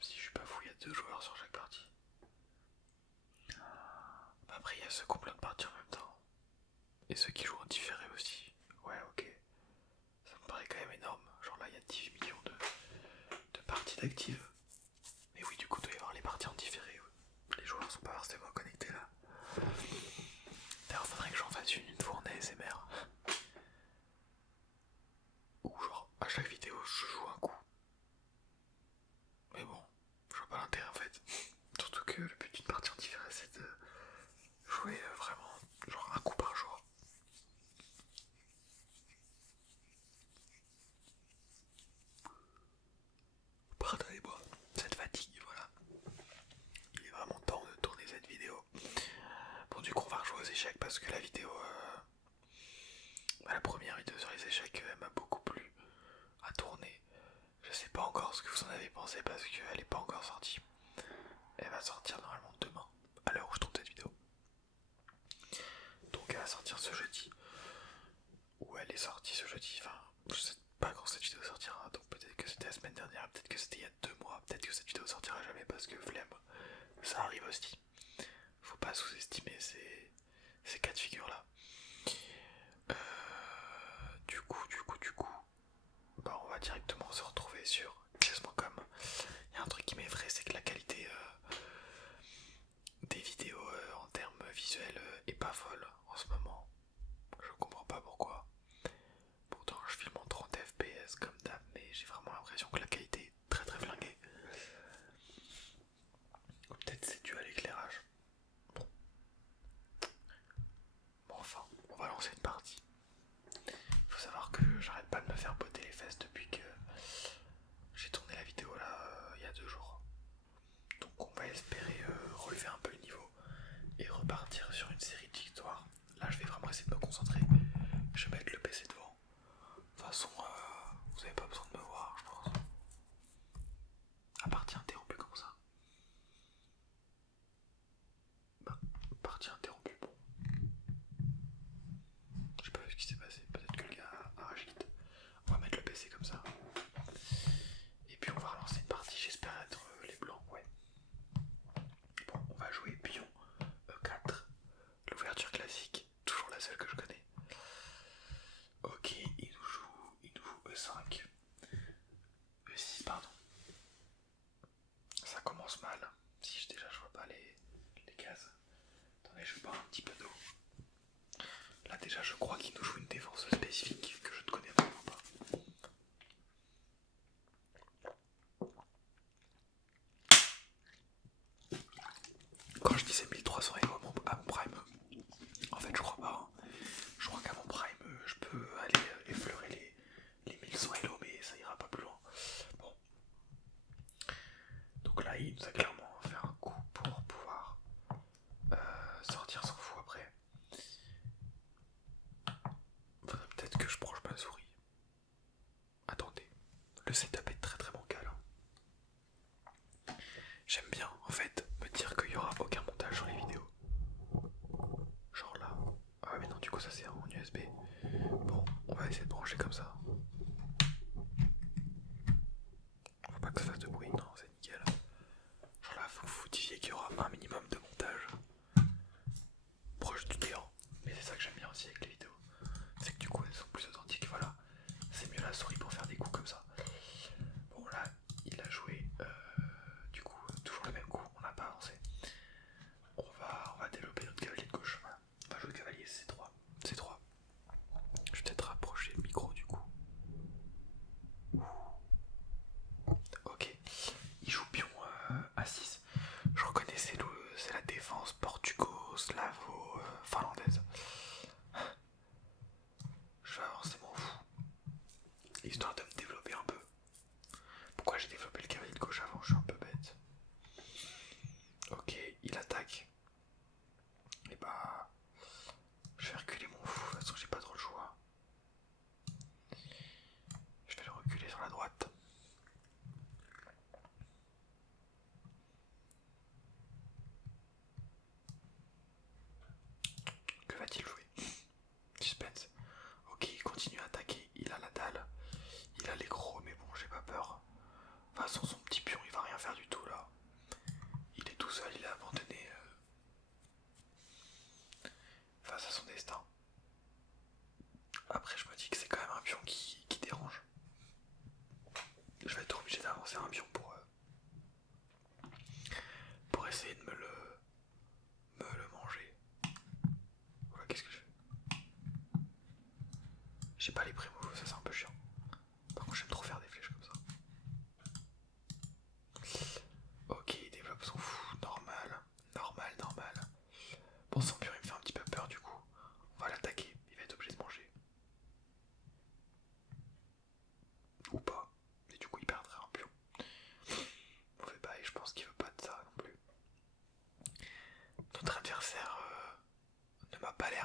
Si je suis pas fou, il y a 2 joueurs sur chaque partie. Après, il y a ceux qui ont plein de parties en même temps. Et ceux qui jouent en différé aussi. Ouais, ok. Ça me paraît quand même énorme. Genre là, il y a 18 millions de parties d'actives. Mais oui, du coup, il doit y avoir les parties en différé. Ouais. Les joueurs sont pas forcément connectés là. D'ailleurs, faudrait que j'en fasse une fois en ASMR. Ou genre, à chaque vidéo, je joue un coup. Mais bon, je vois pas l'intérêt en fait. Surtout que le but d'une partie en différé, c'est de jouer vraiment genre un coup par jour. Pardonnez-moi, cette fatigue, voilà. Il est vraiment temps de tourner cette vidéo. Bon, du coup, on va rejouer aux échecs parce que la vidéo, la première vidéo sur les échecs, m'a beaucoup plu à tourner. Je sais pas encore ce que vous en avez pensé parce qu'elle est pas encore sortie. Elle va sortir normalement demain, à l'heure où je tourne cette vidéo. Donc elle va sortir ce jeudi. Ou elle est sortie ce jeudi, enfin, je sais pas quand cette vidéo sortira. Donc peut-être que c'était la semaine dernière, peut-être que c'était il y a 2 mois, peut-être que cette vidéo sortira jamais parce que flemme, ça arrive aussi. Faut pas sous-estimer ces cas de figure là. Du coup, bah on va directement se retrouver sur chess.com. Il y a un truc qui m'effraie, c'est que la qualité des vidéos en termes visuels est pas folle en ce moment. Je comprends pas pourquoi. Pourtant je filme en 30 fps comme d'hab, mais j'ai vraiment l'impression que la qualité est très très flinguée. Ou peut-être c'est dû à l'éclairage. Bon. Bon, enfin, on va lancer une partie. Faut savoir que j'arrête pas de me faire botter les fesses depuis que j'ai tourné la vidéo là il y a 2 jours. Donc on va espérer relever un peu le niveau et repartir sur une série de victoires. Là je vais vraiment essayer de me concentrer. Je vais mettre le PC devant. De toute façon, vous avez pas besoin de me voir, je pense. À partie interrompue comme ça. Bah, partie interrompue, bon. J'ai pas vu ce qui s'est passé. Peut-être que le gars a rage quitte. On va mettre le PC comme ça. Et puis on va relancer une partie, j'espère être les blancs, ouais. Bon, on va jouer pion E4. L'ouverture classique, toujours la seule que je connais. Ok, il nous joue E5. E6, pardon. Ça commence mal. Si déjà je vois pas les cases. Attendez, je vais boire un petit peu d'eau. Là déjà je crois qu'il nous joue une défense spécifique que je ne connais vraiment pas. Quand je disais 1300 Elo à mon prime, en fait je crois pas. Hein. Je crois qu'à mon prime je peux aller effleurer les 1100 Elo, mais ça ira pas plus loin. Bon. Donc là il nous a clairement fait un coup pour pouvoir sortir sans fou après. Faudrait peut-être que je branche ma souris. Attendez, le setup est très très bancal. Hein. J'aime bien en fait me dire qu'il y aura aucun montage sur les vidéos. Genre là. Ah mais non, du coup ça c'est en USB. Bon, on va essayer de brancher comme ça. Faut pas que ça fasse de bruit, non, c'est nickel. Genre là, faut que vous disiez qu'il y aura un minimum de montage proche du néant. Mais c'est ça que j'aime bien aussi avec les vidéos. C'est que du coup elles sont plus authentiques, voilà. C'est mieux la souris pour faire des coups comme ça. Bon là, il a joué du coup toujours le même coup. On a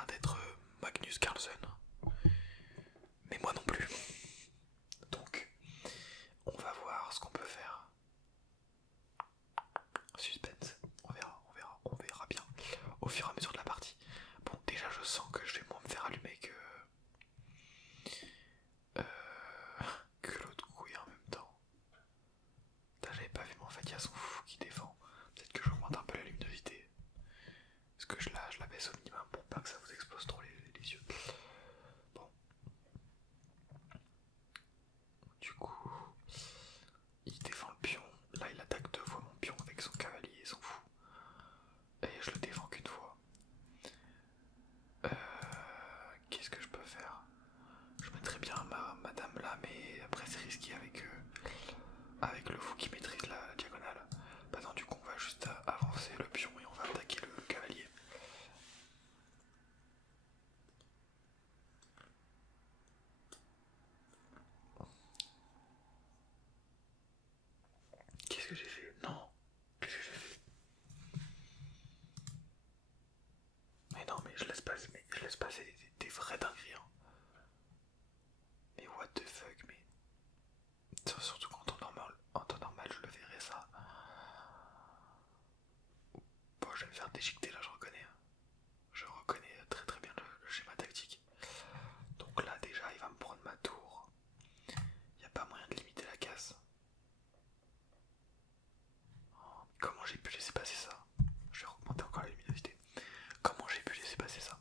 l'air d'être Magnus Carlsen. Mais moi non plus. Donc, on va voir ce qu'on peut faire. Suspense. On verra bien. Au fur et à mesure de la partie. Bon, déjà je sens que je vais moins me faire allumer que l'autre couille en même temps. J'avais pas vu, mais en fait il y a son fou qui défend. Peut-être que j'augmente un peu la luminosité. Parce que je la baisse au minimum pour pas que ça vous explose trop les yeux. Bon. Du coup, il défend le pion. Là il attaque 2 fois mon pion avec son cavalier et son fou. Et je le défends qu'une fois. Qu'est-ce que je peux faire? Je mettrais bien ma dame là, mais après c'est risqué avec le fou qui maîtrise la diagonale. Bah non, du coup on va juste avancer le pion et on va attaquer le cavalier. Qu'est-ce que j'ai fait? Non. Qu'est-ce que j'ai fait? Mais non, mais je laisse passer des vraies dingueries. Hein. Mais what the fuck, mais... Surtout qu'en temps normal, je le verrai ça. Bon, je vais me faire déchiqueter là, je reconnais. Hein. Je reconnais très très bien le schéma tactique. Donc là, déjà, il va me prendre ma tour. Il n'y a pas moyen de limiter la casse. Comment j'ai pu laisser passer ça? Je vais augmenter encore la luminosité. Comment j'ai pu laisser passer ça?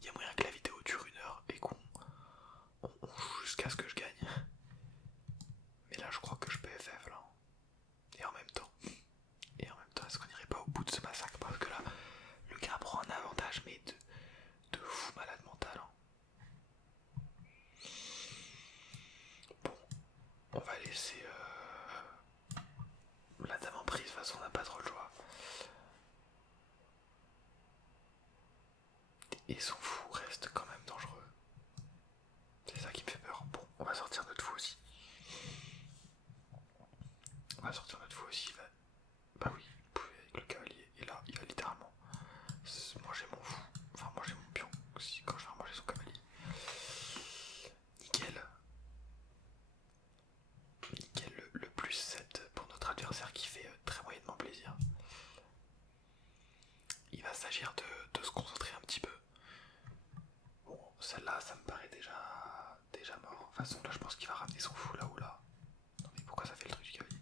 Il y a moyen que la vidéo dure 1 heure et qu'on joue jusqu'à ce que je gagne. Mais là je crois que je peux FF là. Et en même temps, est-ce qu'on irait pas au bout de ce massacre? Parce que là, le gars prend un avantage mais de fou malade mental. Hein. Bon, on va laisser la dame en prise, de toute façon on n'a pas trop le choix. Et son fou reste quand même dangereux. C'est ça qui me fait peur. Bon, on va sortir notre fou aussi. Bah oui, vous pouvez avec le cavalier. Et là, il va littéralement manger mon fou. Enfin, manger mon pion aussi quand je vais manger son cavalier. Nickel. Nickel, le plus 7 pour notre adversaire qui fait très moyennement plaisir. Il va s'agir de se concentrer un petit peu. Bon, celle-là, ça me paraît déjà mort. De toute façon, là, je pense qu'il va ramener son fou là ou là. Non, mais pourquoi ça fait le truc du cavalier?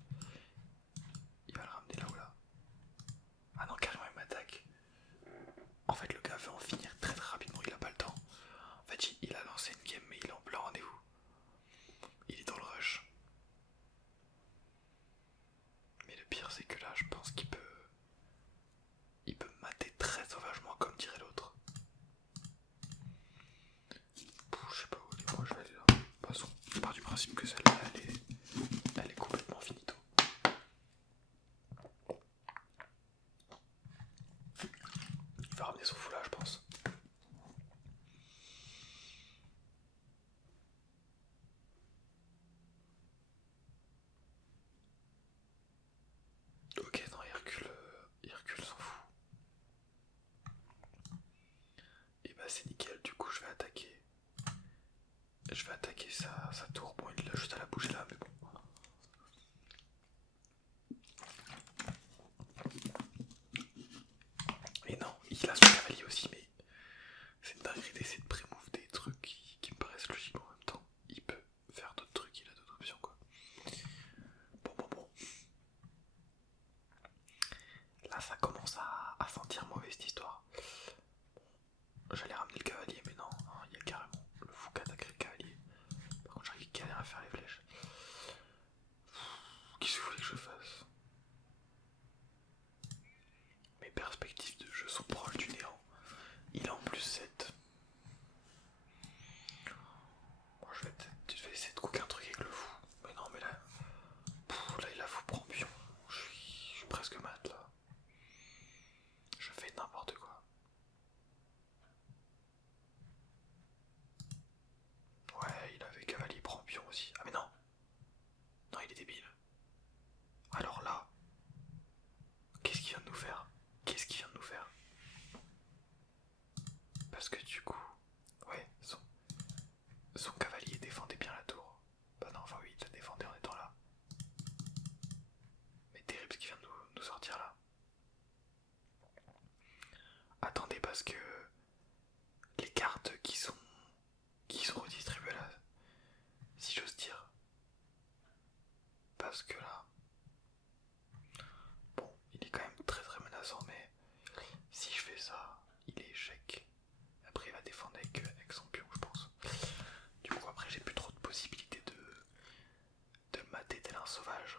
Il va le ramener là ou là. Ah non, carrément, il m'attaque. En fait, le gars veut en finir très très rapidement, il a pas le temps. En fait, il a lancé une game, mais il est en plein rendez-vous. Il est dans le rush. Mais le pire, c'est que là, je pense qu'il peut me mater très sauvagement, comme dirait l'autre. Je sais pas où aller, moi je vais aller là. De toute façon, je pars du principe que celle-là, elle est complètement finito. Il va ramener son fou là, je pense. Ok, non, il recule son fou. Et bah c'est nickel, du coup je vais attaquer. Sa tour. Bon, il a juste à la bouger là, mais bon. Et non, il a son cavalier aussi, mais c'est une dinguerie d'essayer de pré-move des trucs qui me paraissent logiques en même temps. Il peut faire d'autres trucs, il a d'autres options quoi. Bon. Là ça commence à sentir mauvaise cette histoire. J'allais ramener le cavalier, mais non, il y a carrément le fou qui attaquerait le cavalier. Par contre, j'arrive galère à faire les flèches. Qu'est-ce que vous voulez que je fasse? Mes perspectives de jeu sont proches du néant. Il a en plus 7. Bon, je vais essayer de cooker un truc avec le fou. Mais non, mais là, là il a fou prend pion. Je suis presque mat là. Je fais sortir là. Attendez parce que les cartes qui sont redistribuées là, si j'ose dire. Parce que là, bon, il est quand même très très menaçant, mais si je fais ça, il est échec. Après il va défendre avec son pion, je pense. Du coup après j'ai plus trop de possibilités de mater tel un sauvage.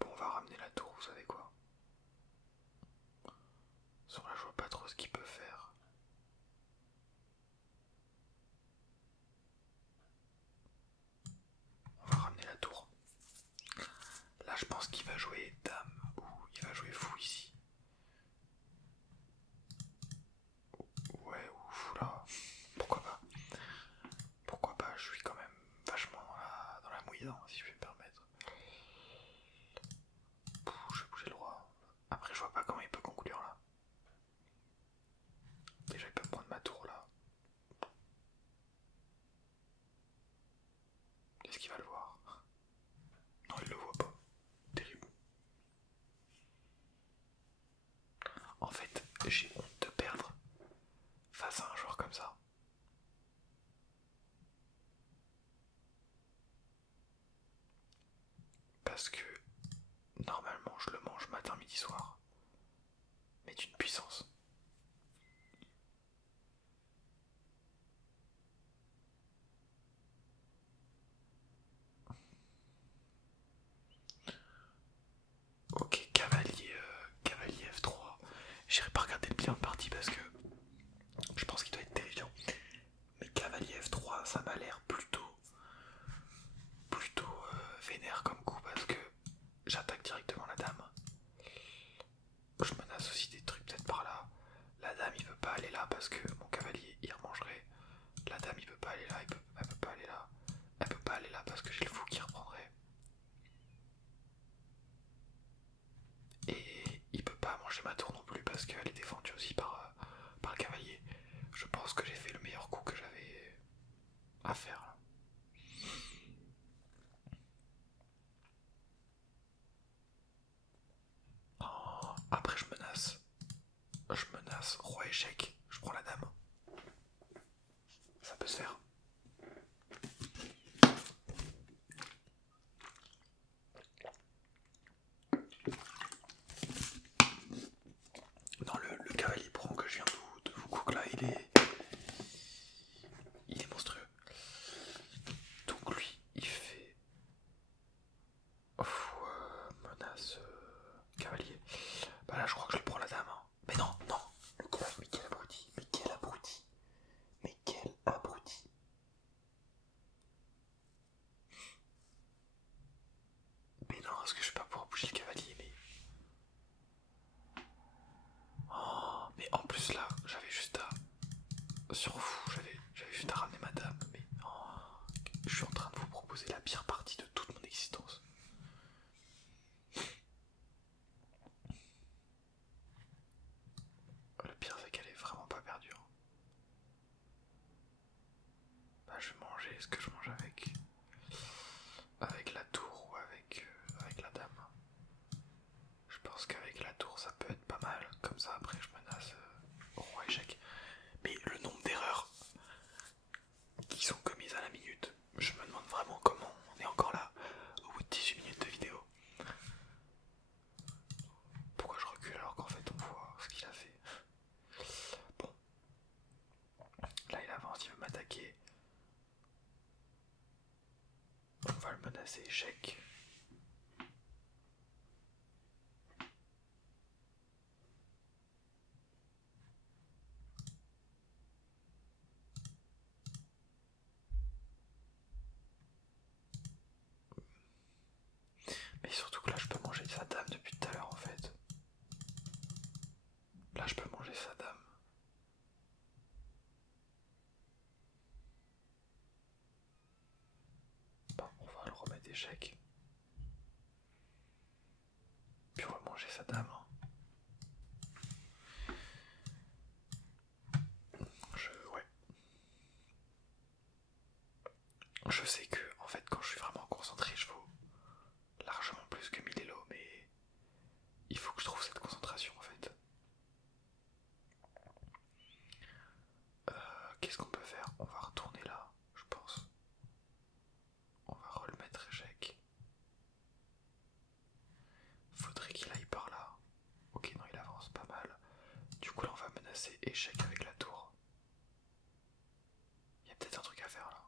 Bon, on va ramener la tour, vous savez quoi. Sur là je vois pas trop ce qu'il peut faire. On va ramener la tour. Là je pense qu'il va jouer dame ou il va jouer fou ici. Ouais, ou fou là. Pourquoi pas. Pourquoi pas, je suis quand même vachement dans la mouille, si je vais me permettre. Je vais bouger le roi. Après je vois pas comment il peut conclure là. Déjà il peut me prendre ma tour là. Est-ce qu'il va le voir? Non, il le voit pas. Terrible. En fait, j'ai honte de perdre face à un joueur comme ça. Parce que normalement je le mange matin, midi, soir. Mais d'une puissance. Ok, cavalier F3. J'irai pas regarder le bilan de partie parce que je pense qu'il doit être terrifiant. Mais cavalier F3, ça m'a l'air plutôt vénère comme coup parce que j'attaque directement la dame. Je menace aussi des trucs peut-être par là. La dame il veut pas aller là parce que mon cavalier il remangerait. La dame il veut pas aller là, elle peut pas aller là. Elle peut pas aller là parce que j'ai le fou qui reprendrait. Et il peut pas manger ma tour non plus parce qu'elle est défendue aussi par le cavalier. Je pense que j'ai fait le meilleur coup que j'avais à faire là. Oh, après je menace. Roi échec. Je prends la dame. Ça peut se faire. Non, le cavalier prend que je viens de vous cook là, il est monstrueux. Donc lui, il fait menace cavalier. Bah là, je crois que je lui prends la dame. Hein. Mais non, non. Le cavalier, mais quel abruti. Mais quel abruti. Mais quel abruti. Mais non, est-ce que je vais pas pouvoir bouger le cavalier, mais... Oh, mais en plus là, j'avais juste à... Sur vous, j'avais juste à ramener ma dame, mais... Oh, je suis en train de vous proposer la pire partie de toute mon existence. Le pire, c'est qu'elle est vraiment pas perdue. Hein. Bah, je vais manger ce que je mange avec la tour ou avec la dame. Je pense qu'avec la tour, ça peut être pas mal. Comme ça, après, je menace au roi échec. Mais le nombre d'erreurs qui sont commises à la minute, je me demande vraiment comment on est encore là au bout de 18 minutes de vidéo. Pourquoi je recule alors qu'en fait on voit ce qu'il a fait. Bon, là il avance, il veut m'attaquer. On va le menacer échec. Mais surtout que là je peux manger sa dame depuis tout à l'heure en fait. Là je peux manger sa dame. Bon, on va le remettre échec. Puis on va manger sa dame. Hein. Ouais. Je sais que en fait quand je suis vraiment concentré je vaux largement plus que 1000 Elo, mais il faut que je trouve cette concentration en fait. Qu'est-ce qu'on peut faire? On va retourner là, je pense. On va remettre échec. Faudrait qu'il aille par là. Ok, non, il avance pas mal. Du coup là on va menacer échec avec la tour. Il y a peut-être un truc à faire là.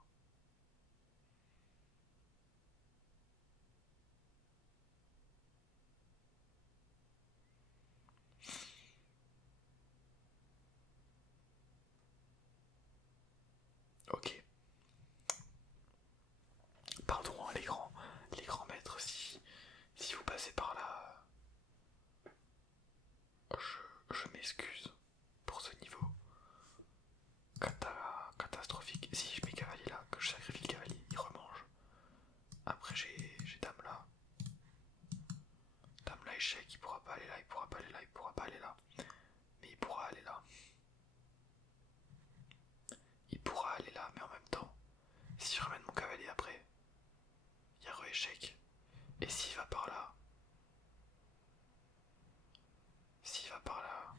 Ok. Pardon hein, les grands maîtres, si vous passez par là, je m'excuse pour ce niveau catastrophique. Si je mets cavalier là, que je sacrifie le cavalier, il remange. Après j'ai dame là. Dame là échec, il pourra pas aller là, il pourra pas aller là, il pourra pas aller là. Mais il pourra aller là. Il pourra aller là, mais en même temps, si je ramène mon cavalier après, il y a re-échec. Et s'il va par là, s'il va par là,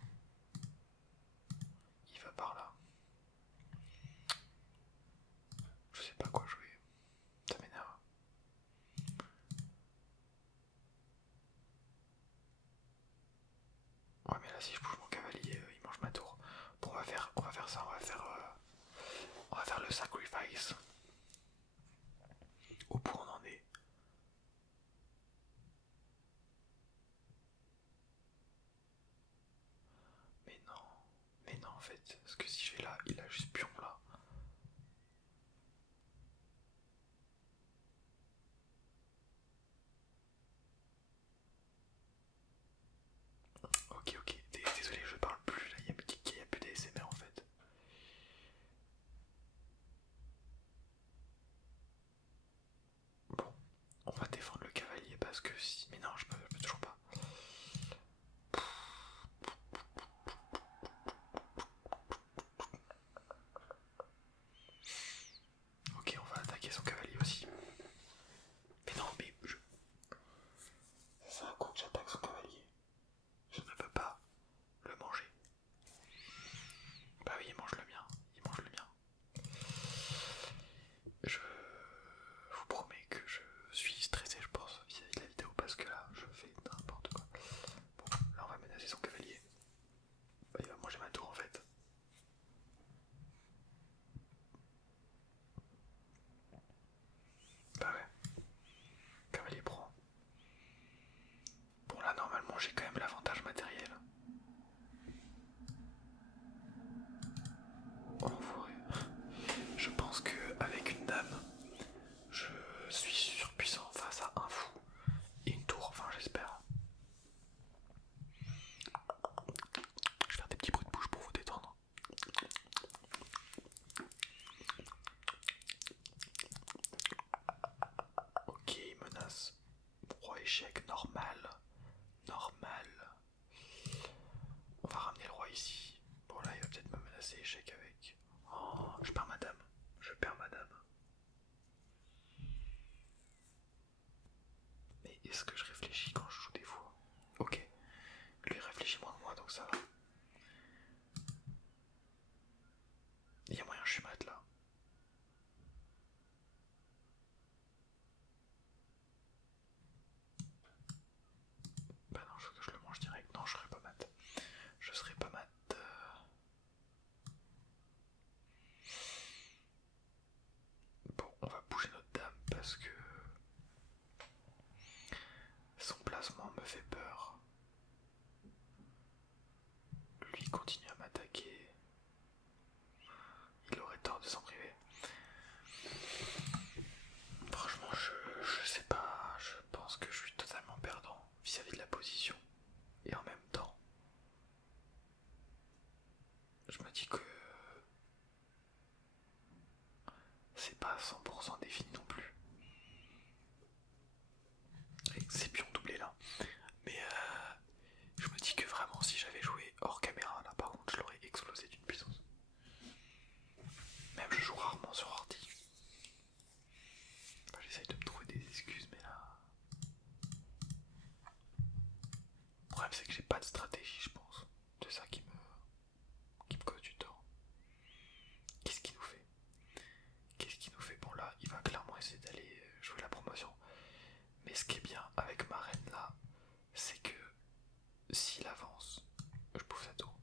il va par là. Je sais pas quoi jouer. Ça m'énerve. Ouais mais là si je bouge mon cavalier, il mange ma tour. Bon on va faire ça, on va faire le sacrifice. Au bout on en est. Mais non en fait, parce que si je vais là, il a juste pion là. Ok, désolé je parle plus là, il y a plus d'ASMR en fait. Bon, on va défendre le cavalier parce que si... Mais non, je peux toujours pas. Ok, on va attaquer son cavalier aussi. Mais non, mais je... Ça à quoi que j'attaque son cavalier? Je ne peux pas le manger. Bah oui, il mange le mien. Il mange le mien. Je vous promets que je suis stressé, je pense, vis-à-vis de la vidéo parce que là, je fais n'importe quoi. Bon, là, on va menacer son cavalier. Bah, il va manger ma tour en fait. Bah ouais, cavalier prend. Bon, là, normalement, j'ai quand même l'avantage matériel. Oh l'enfoiré. Je pense que avec une dame, je suis surpuissant face à un fou et une tour, enfin j'espère. Je vais faire des petits bruits de bouche pour vous détendre. Ok, menace. Roi échec, normal. Normal. On va ramener le roi ici. Bon là il va peut-être me menacer échec avec. Oh, je perds ma dame. Je perds ma dame. Mais est-ce que je réfléchis quand je joue des fois? Ok. Lui réfléchit moins que moi donc ça va. Il y a moyen que je suis mat là. Bah non, je le mange direct. Non, je serai pas mat. Je serai pas mat. Bon, on va bouger notre dame parce que son placement me fait peur. Lui continue à m'attaquer. Il aurait tort de s'en priver. Franchement, je sais pas. Je pense que je suis totalement perdant vis-à-vis de la position. Et en même temps, je me dis que c'est pas 100% défini non plus. Avec ces pions doublés là. Mais je me dis que vraiment si j'avais joué hors caméra là par contre je l'aurais explosé d'une puissance. Même je joue rarement sur ordi. problème c'est que j'ai pas de stratégie, je pense. C'est ça qui me cause du tort. Qu'est-ce qu'il nous fait? Qu'est-ce qu'il nous fait? Bon là, il va clairement essayer d'aller jouer la promotion. Mais ce qui est bien avec ma reine là, c'est que s'il avance, je bouffe sa tour.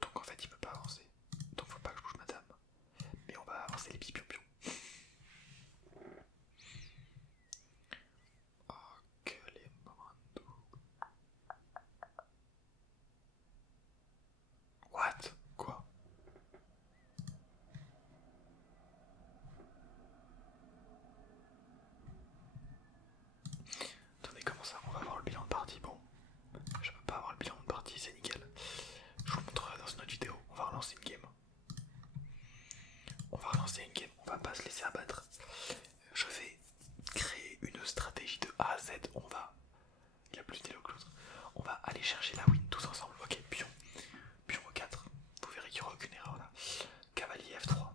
Donc en fait il peut pas avancer. Donc faut pas que je bouge ma dame. Mais on va avancer les pipiou-piou. Oh que les moments. What? Quoi? Attendez, comment ça? On va avoir le bilan de partie. Bon, je peux pas avoir le bilan de partie, c'est nickel. Je vous montrerai dans une autre vidéo. On va relancer une game. On va pas se laisser abattre. Je vais créer une stratégie de A à Z. Il y a plus d'élo que l'autre. On va aller chercher la win tous ensemble. Ok, pion E4. Vous verrez qu'il n'y aura aucune erreur là. Cavalier F3.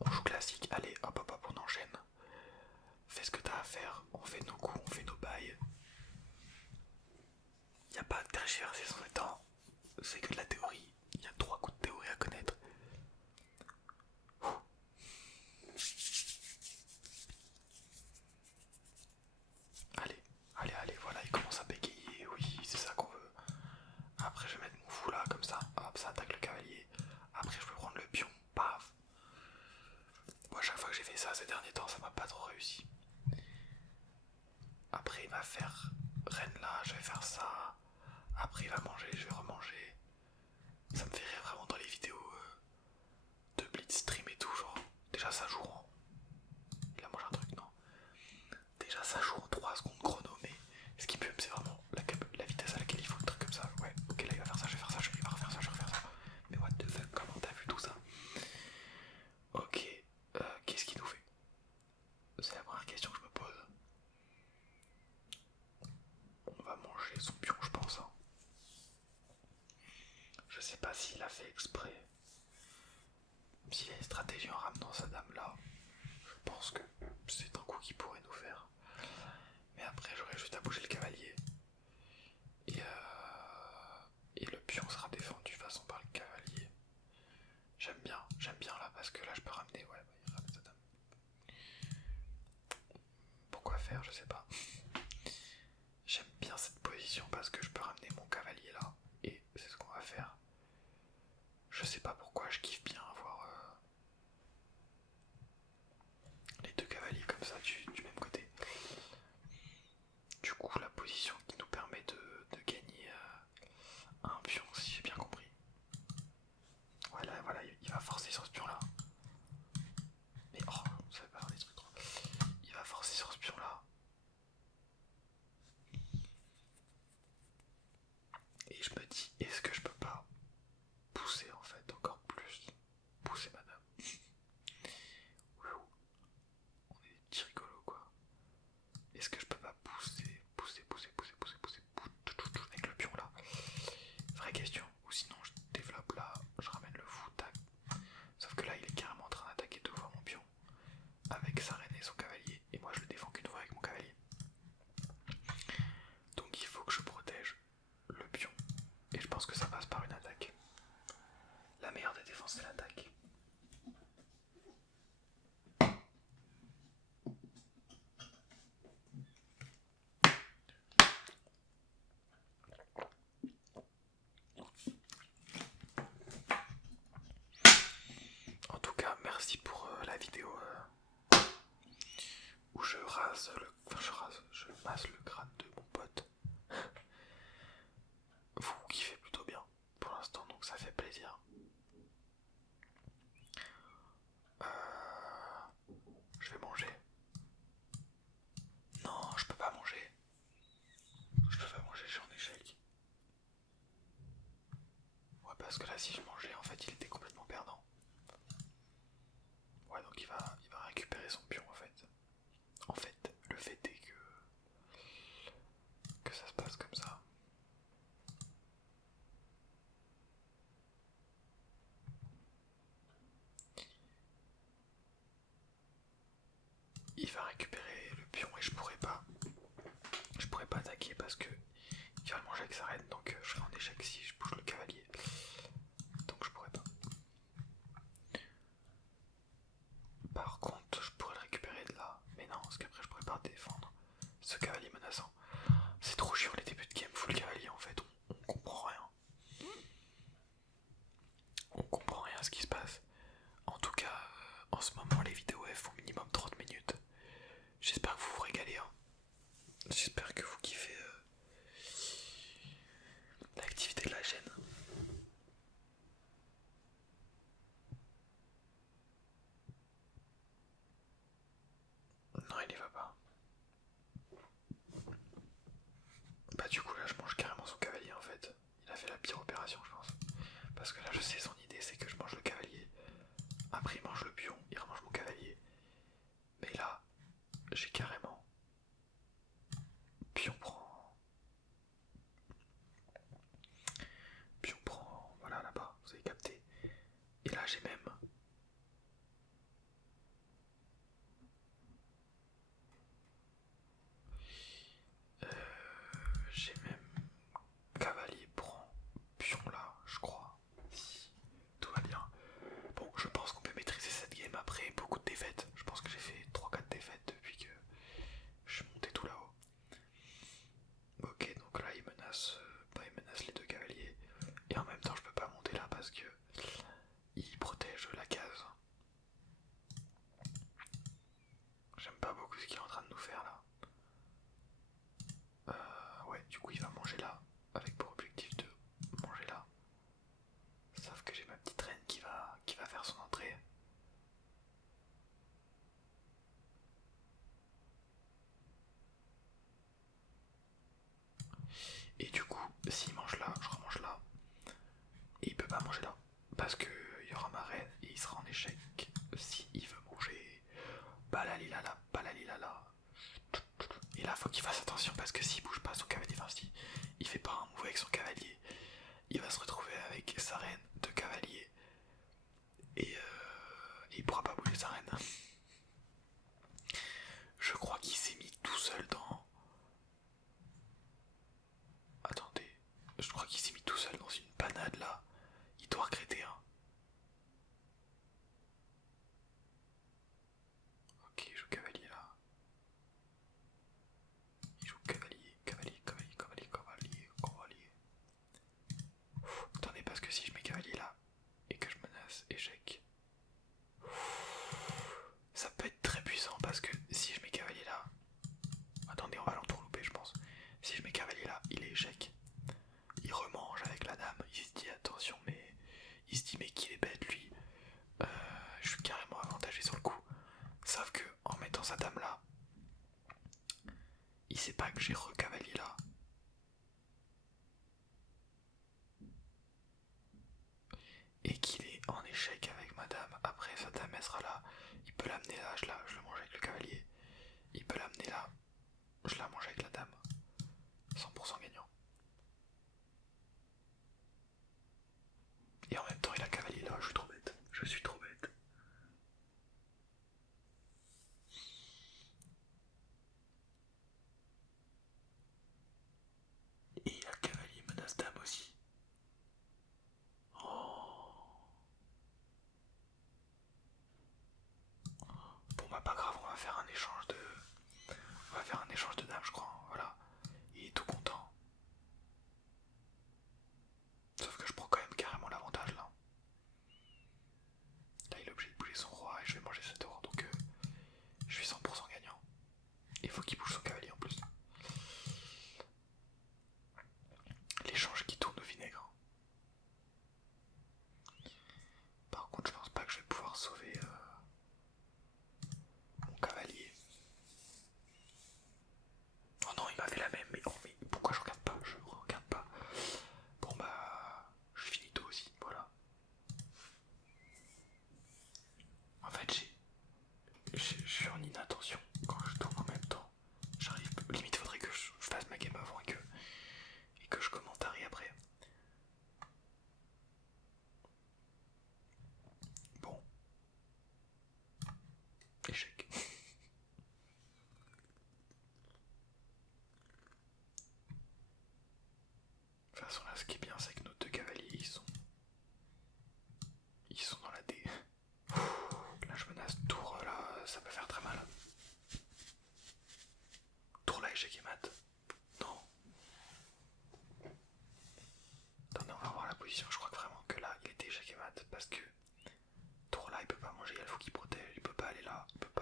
On joue classique. Allez, hop hop hop, on enchaîne. Fais ce que t'as à faire. On fait nos coups, on fait nos bails. Il n'y a pas de tergiverser son temps. C'est que de la théorie. Il y a 3 coups de théorie à connaître. Allez, voilà, il commence à bégayer. Oui, c'est ça qu'on veut. Après, je vais mettre mon fou là, comme ça. Hop, ça attaque le cavalier. Après, je peux prendre le pion. Paf. Moi, chaque fois que j'ai fait ça ces derniers temps, ça m'a pas trop réussi. Après, il va faire reine là, je vais faire ça. Après, il va manger, je vais remanger. Ça me fait rire vraiment dans les vidéos de Blitz stream et tout. Genre, déjà, ça joue en. Il a mangé un truc, non? Déjà, ça joue en 3 secondes chrono, mais ce qui me c'est vraiment la vitesse à laquelle il faut le truc comme ça. Ouais, ok, là, il va faire ça, je vais faire ça, il va refaire ça, je vais refaire ça. Mais what the fuck, comment t'as vu tout ça? Ok, qu'est-ce qu'il nous fait? C'est la première question que je me pose. On va manger son pion, je pense. Hein. Je sais pas s'il a fait exprès. S'il a une stratégie en ramenant sa dame là, je pense que c'est un coup qu'il pourrait nous faire. Mais après, j'aurais juste à bouger le cavalier. Et le pion sera défendu façon par le cavalier. J'aime bien là parce que là je peux ramener. Ouais, il ramène sa dame. Pourquoi faire, je sais pas. J'aime bien cette position parce que je peux ramener mon cavalier là. Et c'est ce qu'on va faire. Je sais pas pourquoi je kiffe bien avoir les deux cavaliers comme ça du même côté. Du coup, la position qui nous permet de gagner un pion, si j'ai bien compris. Voilà, il va forcer sur ce pion là. Mais oh, ça va pas faire des trucs trop. Il va forcer sur ce pion là. Et je me dis, est-ce que je peux pas pousser en fait encore plus? Pousser madame. On est des petits rigolos quoi. Est-ce que je peux pas pousser avec le pion là? Vraie question. Ou sinon je développe là, je ramène le fou, tac. Sauf que là il est carrément en train d'attaquer 2 fois mon pion. Avec sa reine et son cavalier. Et moi je le défends qu'une fois avec mon cavalier. Donc il faut que je protège le pion. Et je pense que ça passe par une attaque. La meilleure des défenses c'est l'attaque. En tout cas, merci pour la vidéo où je masse le crâne de mon pote. Vous kiffez plutôt bien pour l'instant, donc ça fait plaisir. Je vais manger. Non, je peux pas manger. Je suis en échec. Ouais, parce que là, si je mangeais, en fait, il était complètement perdant. Ouais, donc il va récupérer son pion, en fait. En fait, le fait est que ça se passe comme ça. Il va récupérer le pion vrai je pourrais pas. Je pourrais pas attaquer parce que il va le manger avec sa reine, donc je serai en échec si je bouge le cavalier. Donc je pourrais pas. Par contre, je pourrais le récupérer de là. Mais non, parce qu'après je pourrais pas défendre ce cavalier menaçant. C'est trop chiant les débuts de game full cavalier en fait, on comprend rien. On comprend rien à ce qui se passe. En tout cas, en ce moment les vidéos elles font minimum 30 minutes. J'espère que vous vous régalez. Hein. J'espère que vous kiffez l'activité de la chaîne. Non, il y va pas. Bah du coup là je mange carrément son cavalier en fait. Il a fait la pire opération je pense. Parce que là je sais son idée c'est que je mange le cavalier. Après il mange le pion, il remange mon cavalier. Mais là, j'ai carrément pion prend voilà là-bas, vous avez capté. Et là j'ai même cavalier prend pion là, je crois. Si tout va bien. Bon, je pense qu'on peut maîtriser cette game après beaucoup de défaites. Je pense que j'ai fait 3-4 défaites depuis que je suis monté tout là-haut. Ok, donc là il menace les deux cavaliers. Et en même temps je peux pas monter là parce que il protège la case. J'aime pas beaucoup ce qu'il est en train de nous faire là. Ouais, du coup il va manger là, avec pour objectif de manger là. Sauf que j'ai ma petite reine qui va faire son entrée. Et du coup, s'il mange là, je remange là. Et il peut pas manger là. Parce que il y aura ma reine et il sera en échec s'il veut manger. Balalilala, balalilala. Et là, faut qu'il fasse attention parce que s'il bouge pas son cavalier, enfin si il fait pas un move avec son cavalier, il va se retrouver avec sa reine de cavalier. Et il pourra pas bouger sa reine. Je crois qu'il s'est mis tout seul dans... Attendez, je crois qu'il s'est mis tout seul dans une panade là. Il doit regretter hein. Ok, il joue cavalier là. Il joue cavalier, cavalier, cavalier, cavalier, cavalier, cavalier. Attendez, parce que si je mets cavalier là et que je menace échec, ça peut être très puissant parce que si je mets cavalier là, attendez, on va l'entourlouper je pense. Si je mets cavalier là, il est échec. Il remange avec la dame, il se dit attention mais... Il se dit mais qu'il est bête lui. Je suis carrément avantagé sur le coup. Sauf que en mettant sa dame là, il sait pas que j'ai recavalier là. Et qu'il est en échec avec ma dame. Après sa dame elle sera là. Il peut l'amener là, je le mange avec le cavalier. Il peut l'amener là, je la mange avec la dame. 100% gagnant. Et en même temps il a cavalier là, je suis trop bête. Je suis trop bête. Et il a cavalier menace dame aussi. Oh. Bon bah pas grave, on va faire un échange de... On va faire un échange de dames je crois, voilà. Il est tout content. Sauf que je prends quand même carrément l'avantage là. Là il est obligé de bouger son roi et je vais manger ce tour donc je suis 100% gagnant. Il faut qu'il bouge son cavalier en plus. L'échange qui tourne au vinaigre. Par contre je pense pas que je vais pouvoir sauver mon cavalier. Oh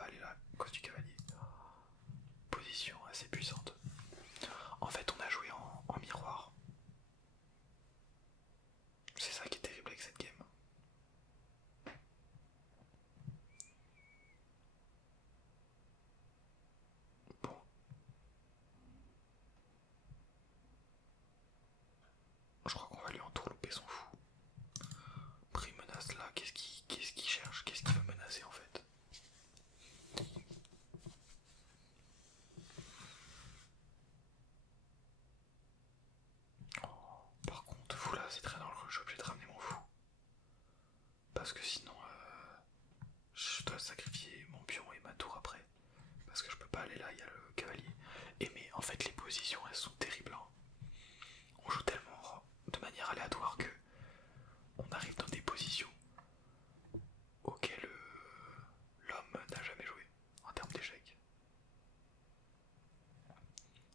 aller là à cause du cavalier. Position assez puissante. En fait, on a joué en miroir. C'est ça qui est terrible avec cette game. Bon. Je crois qu'on va lui entourlouper son fou. Après, il menace là. Qu'est-ce qu'il cherche? Qu'est-ce qu'il veut menacer en fait? Par contre, fou là, c'est très dangereux. Je suis obligé de ramener mon fou. Parce que sinon, je dois sacrifier mon pion et ma tour après. Parce que je peux pas aller là, il y a le cavalier. Et mais en fait, les positions elles sont terribles. Hein. On joue tellement de manière aléatoire que on arrive dans des positions auxquelles l'homme n'a jamais joué en termes d'échecs.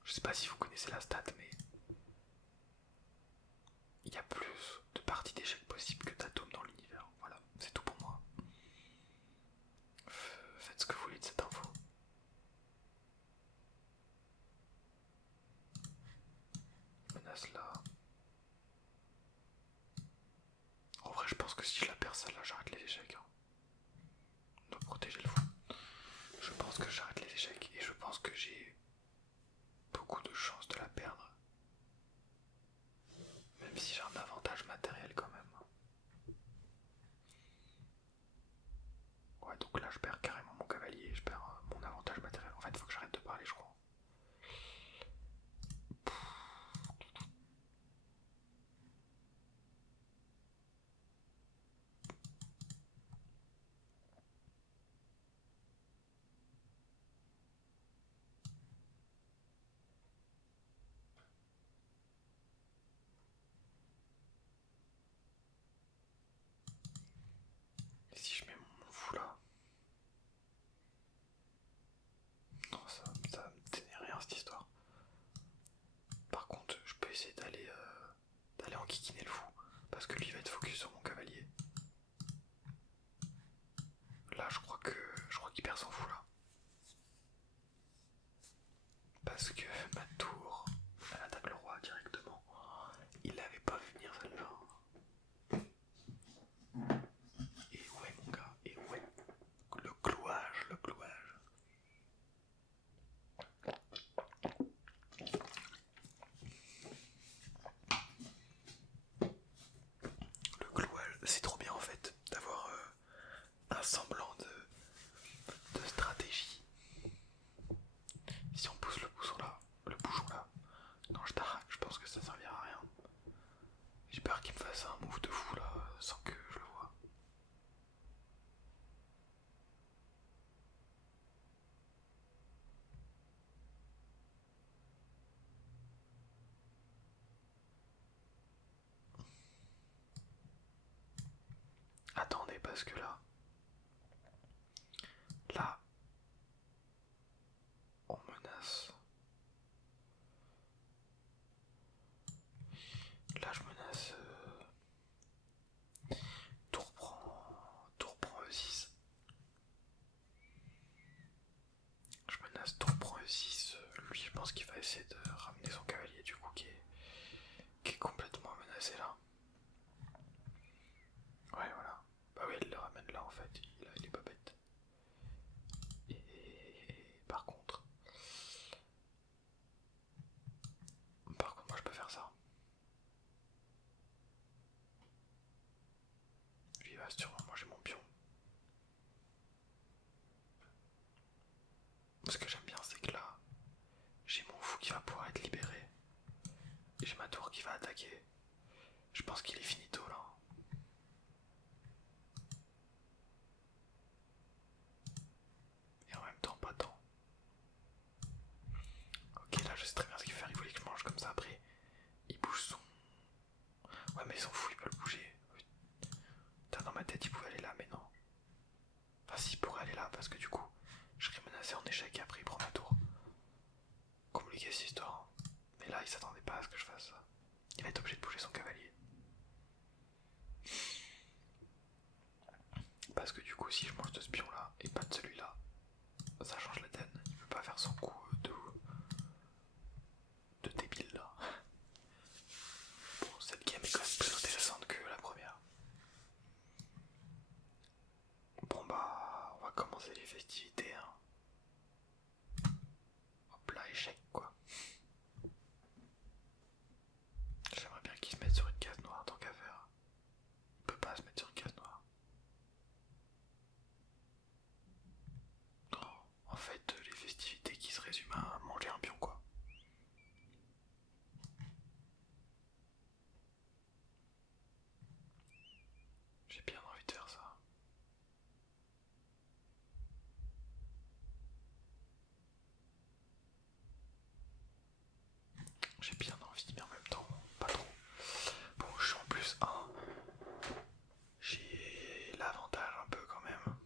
Je sais pas si vous connaissez la stat, mais il y a plus de parties d'échecs possibles que d'atomes dans l'univers. Voilà, c'est tout pour moi. Faites ce que vous voulez de cette info. Menace là. En vrai, je pense que si je la perds celle-là, j'arrête les échecs. Hein. On doit protéger le fou. Je pense que j'arrête les échecs et je pense que j'ai beaucoup de chances de la perdre. Même si j'ai un avantage matériel quand même. Ouais, donc là je perds carrément mon cavalier, je perds mon avantage matériel. En fait, il faut que j'arrête de parler, je crois. Et si je mets mon fou là? Non, ça me tenait rien cette histoire. Par contre, je peux essayer d'aller enquiquiner le fou. Parce que lui va être focus sur mon cavalier. Là, je crois qu'il perd son fou là. Parce que ma tour, elle attaque le roi directement. Il l'avait pas vu venir celle-là. Et ouais mon gars, et ouais. Le clouage, le clouage. Le clouage, c'est trop bien en fait d'avoir un semblant de stratégie. Si on pousse le bouchon là, non je t'arrache, je pense que ça servira à rien. J'ai peur qu'il me fasse un move de fou là, sans que je le vois. Attendez, parce que là, on menace. Là, je menace. Tour prend E6. Je menace tour prend E6. Lui, je pense qu'il va essayer de ramener son cavalier, du coup, qui est complètement menacé là. Ouais, voilà. Bah oui, il le ramène là en fait. Il est pas bête. Et par contre, moi je peux faire ça. Lui il va sûrement manger mon pion. Ce que j'aime bien, c'est que là, j'ai mon fou qui va pouvoir être libéré. Et j'ai ma tour qui va attaquer. Je pense qu'il est finito là. Et en même temps, pas tant. Ok, là je sais très bien ce qu'il fait. Il voulait que je mange comme ça après. Il bouge son. Ouais, mais son fou il peut le bouger. Putain, dans ma tête il pouvait aller là, mais non. Enfin, s'il pourrait aller là, parce que du coup, je serais menacé en échec et après il prend ma tour. Compliqué cette histoire. Mais là, il s'attendait pas à ce que je fasse ça. Il va être obligé de bouger son cavalier. Parce que du coup, si je mange de ce pion là et pas de celui-là, ça change la donne. Il peut pas faire son coup de débile là. Bon, cette game est quand même plus intéressante que la première. Bon bah, on va commencer les festivités. Hein. Hop là, échec quoi. J'aimerais bien qu'il se mette sur une case noire tant qu'à faire. Il peut pas se mettre sur une case noire. Non, en fait, les festivités qui se résument à manger un pion quoi. J'ai bien envie de faire ça. J'ai bien envie, mais en même temps, pas trop. Bon, je suis en plus 1. J'ai l'avantage un peu quand même.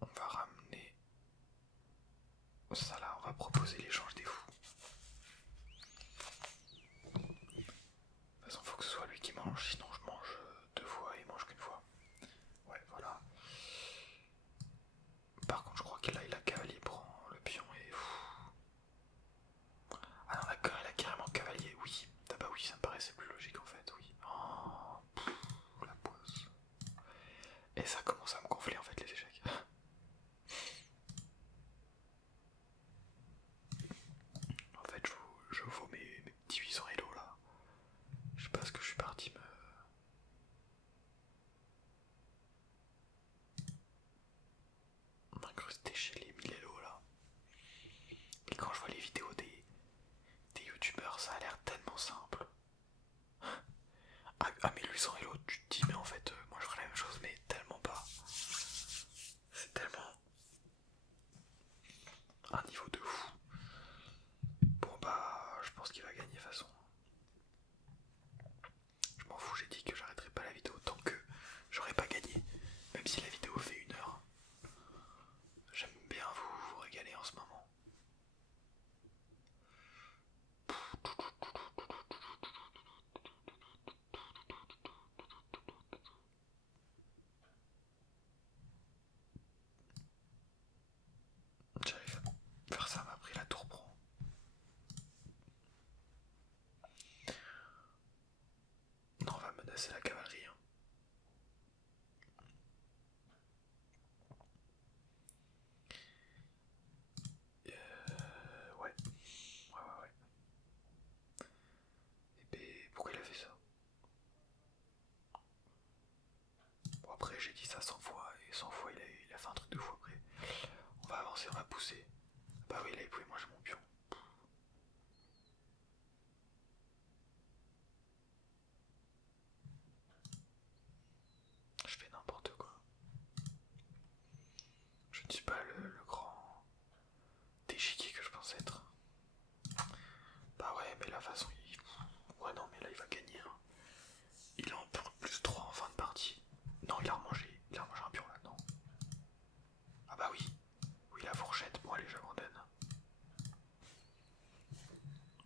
On va ramener ça là, on va proposer l'échange des fous. De toute façon, faut que ce soit lui qui mange, sinon je mange 2 fois et il mange qu'une fois. Ouais, voilà. Par contre, je crois qu'il a cavalier prend le pion et... Ah non, d'accord, il a carrément cavalier, oui. Ah bah oui, ça me paraissait plus logique en fait, oui. Oh, la poisse. Et ça commence à me gonfler en fait les échecs. En fait, je vaux mes petits 800 Elo là. Je sais pas ce que je suis parti m'incruster chez les 1000 Elo là. Et quand je vois les vidéos des youtubeurs, ça a l'air tellement simple. Ah mais 800 Elo, tu te dis mais en fait moi je ferais la même chose mais tellement pas. C'est tellement un niveau de fou. Bon bah je pense qu'il va gagner de toute façon. Je m'en fous, j'ai dit que j'arrêterai pas la vidéo tant que j'aurais pas gagné. Même si la vidéo fait 1 heure. J'aime bien vous régaler en ce moment. J'allais faire ça, m'a pris la tour prend. Non, on va menacer la cavalerie. Hein. Ouais. Ouais. Et ben, pourquoi il a fait ça? Bon, après, j'ai dit ça 100 fois, et 100 fois, il a fait un truc de fou après. On va avancer, on va pousser. Bah oui, là, il pouvait manger mon pion. Je fais n'importe quoi. Je ne suis pas le grand déchiquier que je pense être. Bah ouais, mais la façon, il... Ouais, non, mais là, il va gagner. Hein. Il est en plus 3 en fin de partie. Non, il a remangé un pion là, non. Ah bah oui. Oui, la fourchette. Bon, allez, j'abandonne.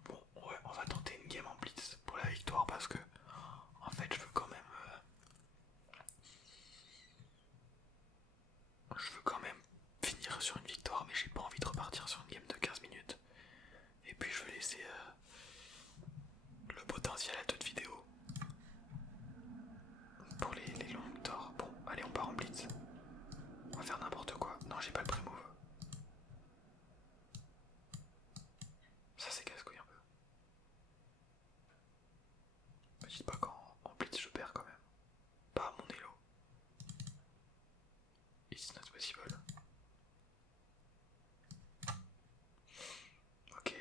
Bon, ouais, on va tenter une game en blitz pour la victoire parce que, en fait, je veux quand même... Je veux quand même finir sur une victoire, mais j'ai pas envie de repartir sur une game de 15 minutes. Et puis je veux laisser le potentiel à d'autres vidéos pour les longues victoires. Bon, allez, on part en blitz. On va faire n'importe quoi. Non, j'ai pas le pré-move. Ça, c'est casse-couille un peu. Me dites pas qu'en blitz je perds quand même. Pas mon elo. It's not possible. Ok.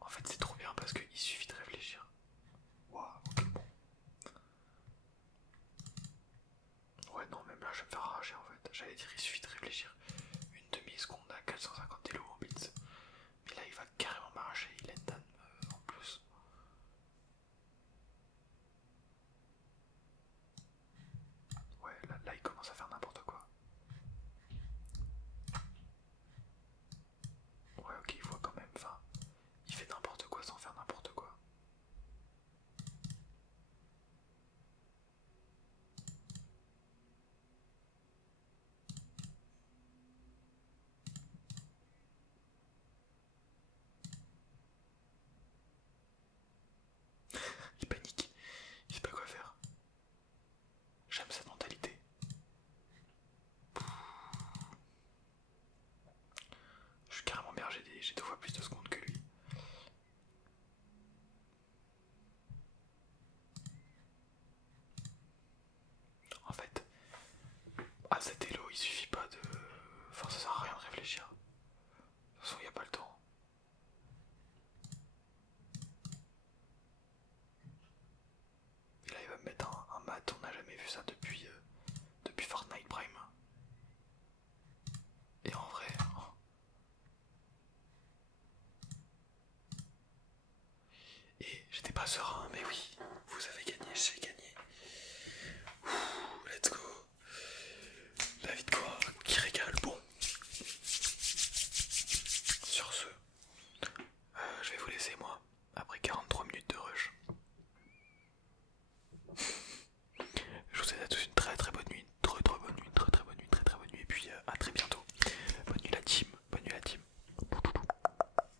En fait, c'est trop bien parce qu'il suffit de réfléchir. Waouh, ok, bon. Ouais, non, même là, je vais me faire rager en fait. J'allais dire, il suffit de réfléchir. Une demi-seconde à 450 elo en blitz. Mais là, il va carrément m'arracher. Il est Dan en plus. Ouais, là, il commence à faire n'importe quoi. Ouais, ok, il voit quand même. Enfin, il fait n'importe quoi sans faire n'importe quoi. cet Hello, il suffit